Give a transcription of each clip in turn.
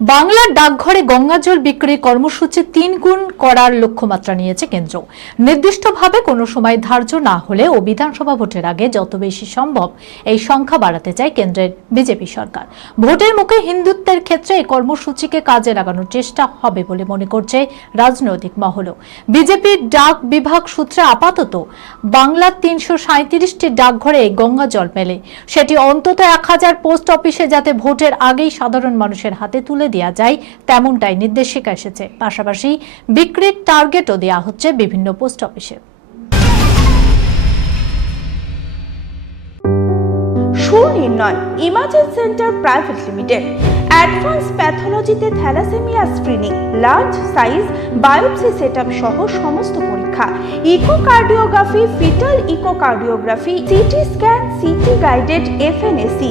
বাংলার ডাকঘরে গঙ্গাজল বিক্রির কর্মসূচি তিন গুণ করার লক্ষ্যমাত্রা নিয়েছে কেন্দ্র। নির্দিষ্টভাবে কোনো সময় ধার্য না হলে ও বিধানসভা ভোটের আগে যত বেশি সম্ভব এই সংখ্যা বাড়াতে চায় কেন্দ্রের বিজেপি সরকার। ভোটের মুখে হিন্দুত্বের ক্ষেত্রে এই কর্মসূচিকে কাজে লাগানোর চেষ্টা হবে বলে মনে করছে রাজনৈতিক মহলও। বিজেপির ডাক বিভাগ সূত্রে আপাতত বাংলার তিনশো সাঁত্রিশটি ডাকঘরে এই গঙ্গা জল মেলে। সেটি অন্তত এক হাজার পোস্ট অফিসে যাতে ভোটের আগেই সাধারণ মানুষের হাতে তুলে দেওয়া যায়, তেমনটাই নির্দেশিকা এসেছে। পাশাপাশি বিক্রির টার্গেটও দেওয়া হচ্ছে বিভিন্ন পোস্ট অফিসে। Sunirnoy centre private limited. Advance প্যাথোলজিতে thalassemia screening, large size biopsy setup সহ সমস্ত পরীক্ষা। Echocardiography, fetal echocardiography, CT scan, CT guided FNAC.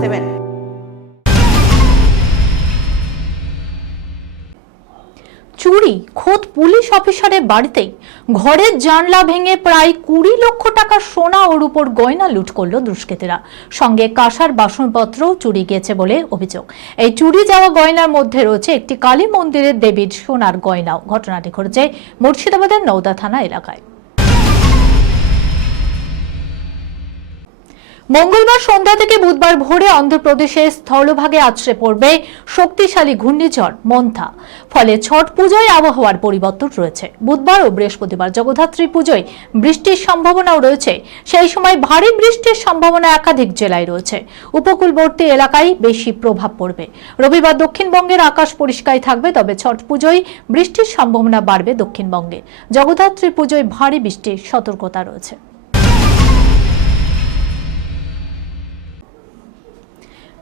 seven চুরি, খোদ পুলিশ অফিসারের বাড়িতেই ঘরের জানলা ভেঙে প্রায় কুড়ি লক্ষ টাকা সোনা ওর উপর গয়না লুট করল দুষ্কৃতীরা। সঙ্গে কাঁসার বাসনপত্রও চুরি গেছে বলে অভিযোগ। এই চুরি যাওয়া গয়নার মধ্যে রয়েছে একটি কালী মন্দিরের দেবীর সোনার গয়নাও। ঘটনাটি ঘটেছে মুর্শিদাবাদের নওদা থানা এলাকায়। মঙ্গলবার সন্ধ্যা থেকে বুধবার ভোরে অন্ধ্রপ্রদেশের স্থলভাগে আছড়ে পড়বে শক্তিশালী ঘূর্ণিঝড় মন্থা। ফলে ছট পুজোয় আবহাওয়ার পরিবর্তন রয়েছে। বুধবার ও বৃহস্পতিবার জগদ্ধাত্রী পুজোয় বৃষ্টির সম্ভাবনাও রয়েছে। সেই সময় ভারী বৃষ্টির সম্ভাবনা একাধিক জেলায় রয়েছে। উপকূলবর্তী এলাকায় বেশি প্রভাব পড়বে। রবিবার দক্ষিণবঙ্গের আকাশ পরিষ্কার থাকবে, তবে ছট পুজোয় বৃষ্টির সম্ভাবনা বাড়বে দক্ষিণবঙ্গে। জগদ্ধাত্রী পুজোয় ভারী বৃষ্টির সতর্কতা রয়েছে।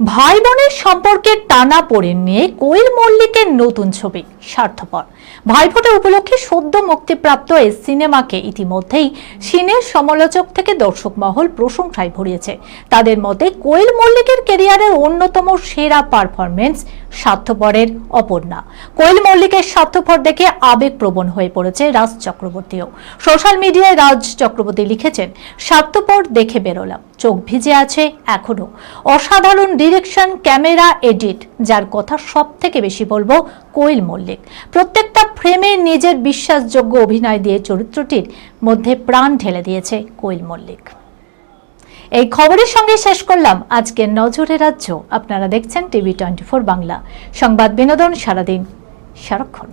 ভাই বোনের সম্পর্কের টানা পড়ে নিয়ে কোয়েল মল্লিকের নতুন ছবি। স্বার্থপর। ভাইফোঁটা উপলক্ষে সদ্য মুক্তিপ্রাপ্ত এই সিনেমাকে ইতিমধ্যেই সিনের সমালোচক থেকে দর্শক মহল প্রশংসায় ভরিয়েছে। তাদের মতে, কোয়েল মল্লিকের ক্যারিয়ারের অন্যতম সেরা পারফরমেন্স স্বার্থপরের অপর্ণা। কোয়েল মল্লিকের স্বার্থপর দেখে আবেগপ্রবণ হয়ে পড়েছে রাজ চক্রবর্তীও। সোশ্যাল মিডিয়ায় রাজ চক্রবর্তী লিখেছেন, স্বার্থপর দেখে বেরোলাম, চোখ ভিজে আছে এখনও। অসাধারণ ডিরেকশন, ক্যামেরা, এডিট, যার কথা সব থেকে বেশি বলব কোয়েল মল্লিক। প্রত্যেকটা ফ্রেমে নিজের বিশ্বাসযোগ্য অভিনয় দিয়ে চরিত্রটির মধ্যে প্রাণ ঢেলে দিয়েছে কোয়েল মল্লিক। এই খবরের সঙ্গে শেষ করলাম আজকের নজরে রাজ্য। আপনারা দেখছেন টিভি টোয়েন্টি বাংলা। সংবাদ বিনোদন সারাদিন সারাক্ষণ।